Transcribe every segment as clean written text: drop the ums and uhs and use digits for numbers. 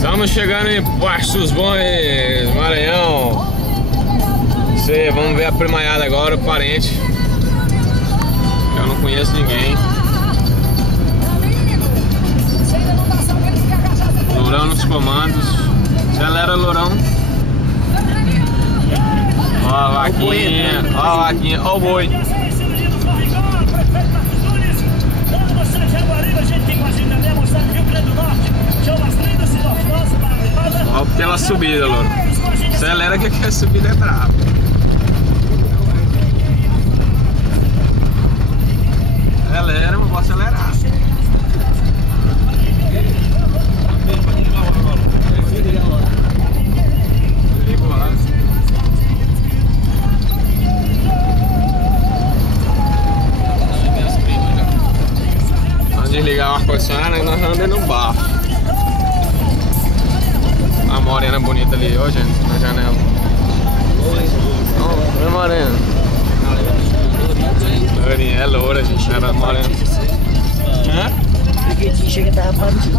Estamos chegando em Pastos Bons, Maranhão. Vamos ver a primaiada agora, o parente. Eu não conheço ninguém. Lourão nos comandos. Acelera, Lourão. Ó a vaquinha, ó a vaquinha, ó o boi. Ó pela subida, Lourão. Acelera que a subida é brava. Acelera, mas vou acelerar. Vamos desligar o ar-condicionado, nós vamos dentro do bafo. A morena bonita ali, ó, gente, na janela. Oi, morena. Lourinha, é loura, gente, era morena. Hã? Piquetinho chega e tava partido.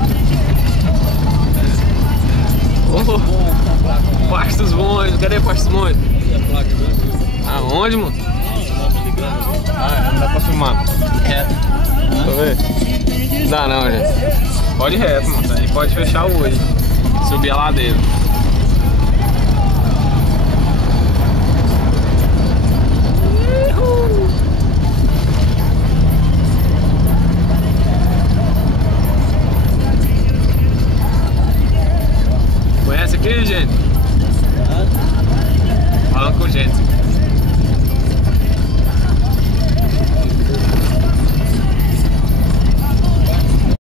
Pastos Bons, cadê Pastos Bons? Aonde, mano? Ah, não dá pra filmar. Reto. Deixa eu ver. Dá não, gente. Pode ir reto, mano. Aí pode fechar o olho. Subir a ladeira. Conhece aqui, gente?